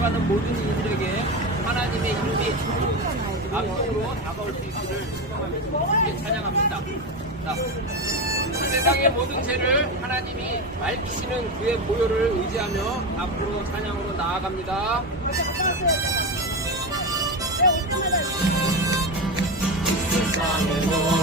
살아가는 모든 이들에게 하나님의 이름이 감동으로 다가올 수 있기를 함께 찬양합니다. 자, 이 세상의 모든 죄를 하나님이 맑히시는 그의 보혈을 의지하며 앞으로 찬양으로 나아갑니다. 세상의 모든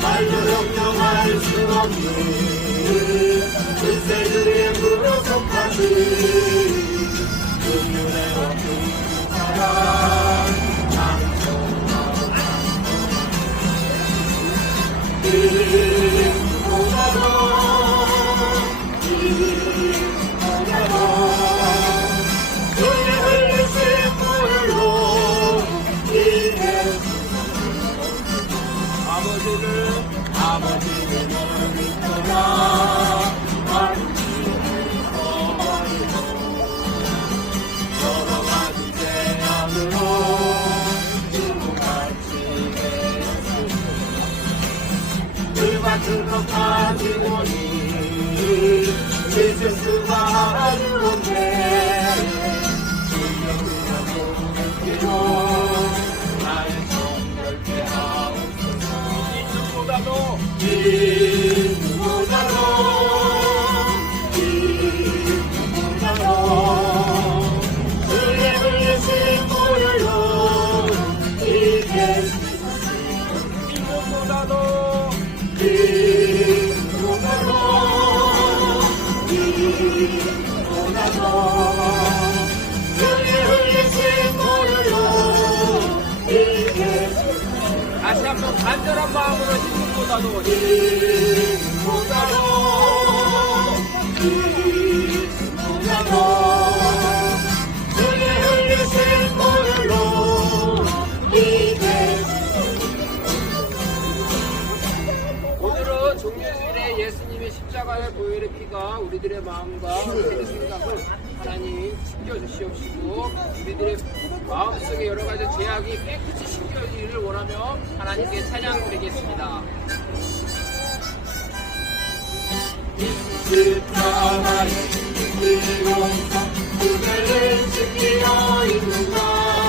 말로 형용할 수 없는 글쎄들의 무속하신 그 은혜와 그 사랑 그의 불같은 것 가지고니 씻 오늘은 종료주일에 예수님의 십자가의 보혈의 피가 우리들의 마음과 우리들의 생각을 하나님 씻겨주시옵시고 우리들의 마음속에 여러 가지 죄악이 깨끗이 씻겨지기를 원하며 하나님께 찬양 드리겠습니다. 그대를 지키어 있는가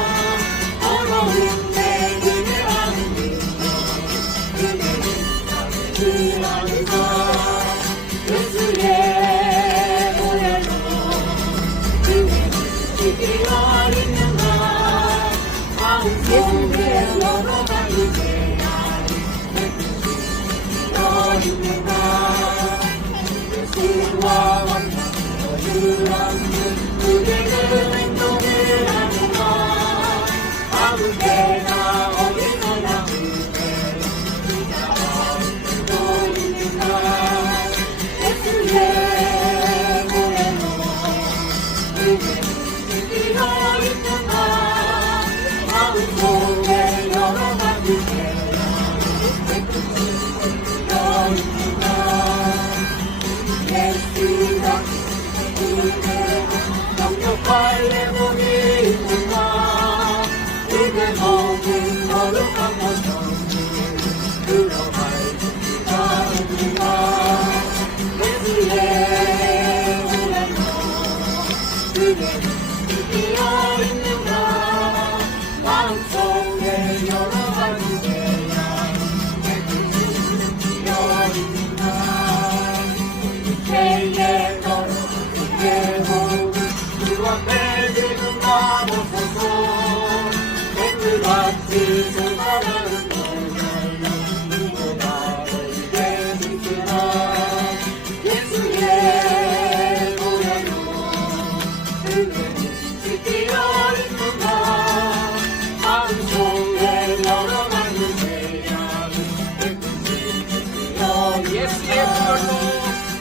இயேசுவே புகழும்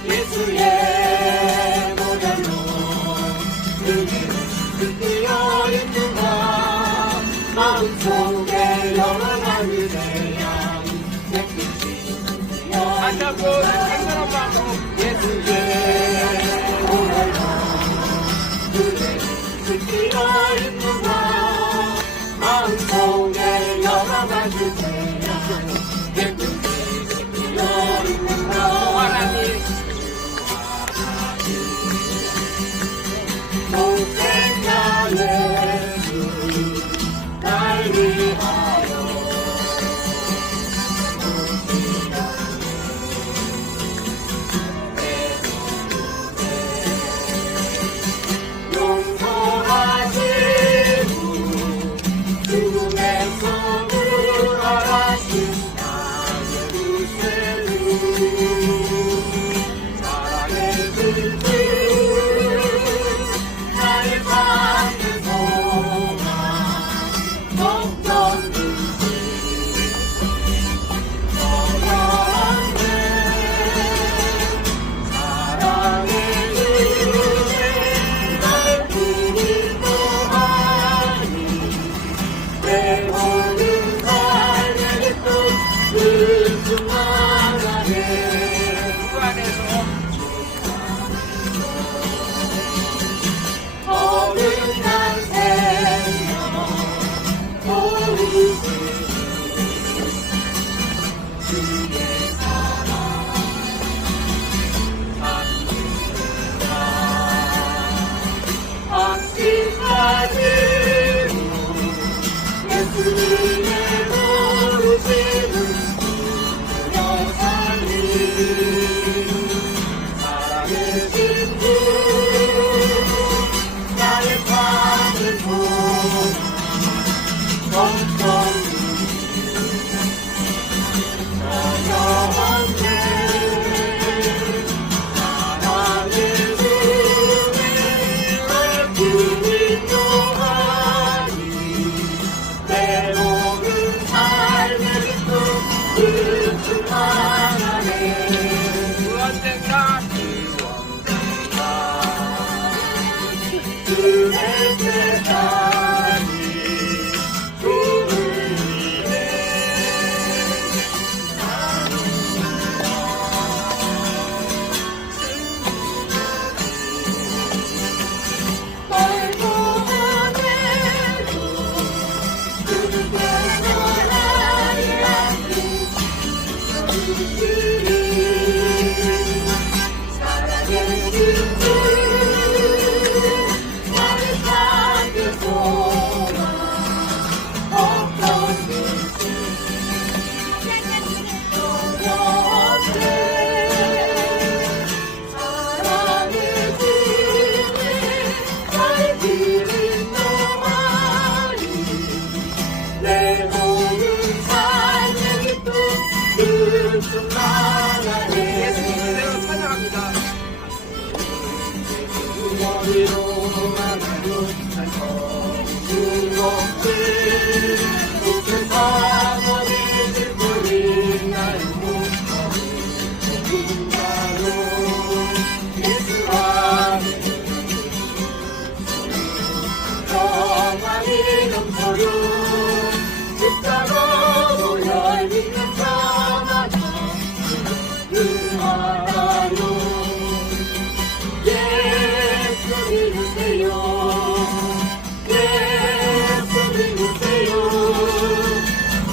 இயேசுவே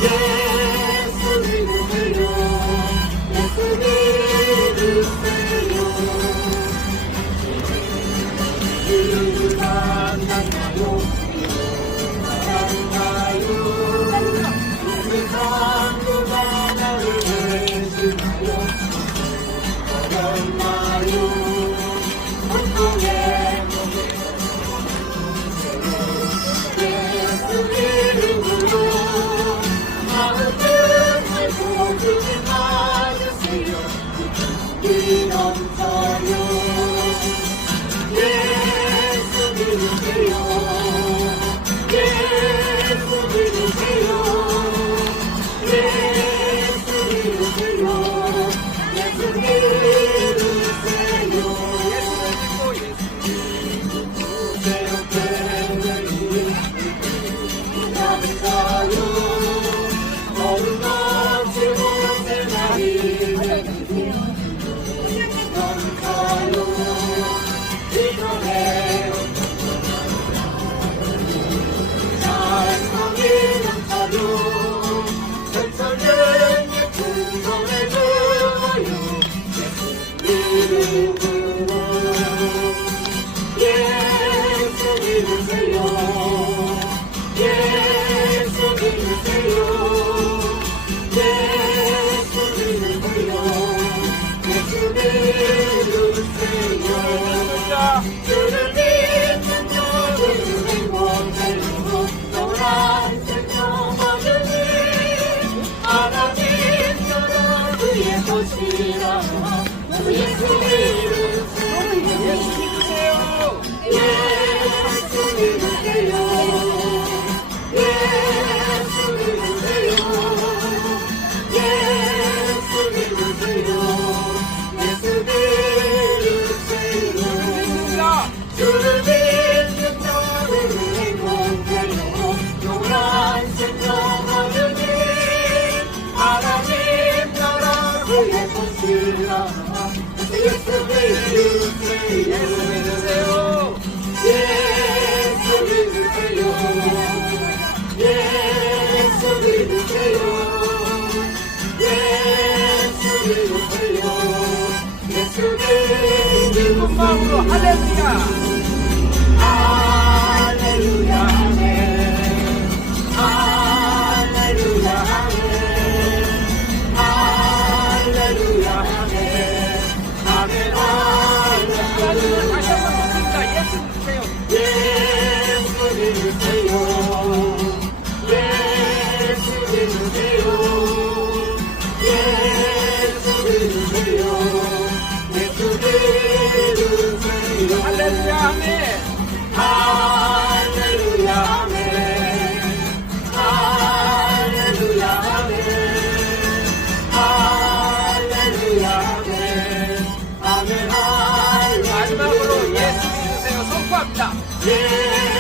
예 예, 예수님을 믿고 살려. 예수님을 믿고 살려 할렐루야. 믿으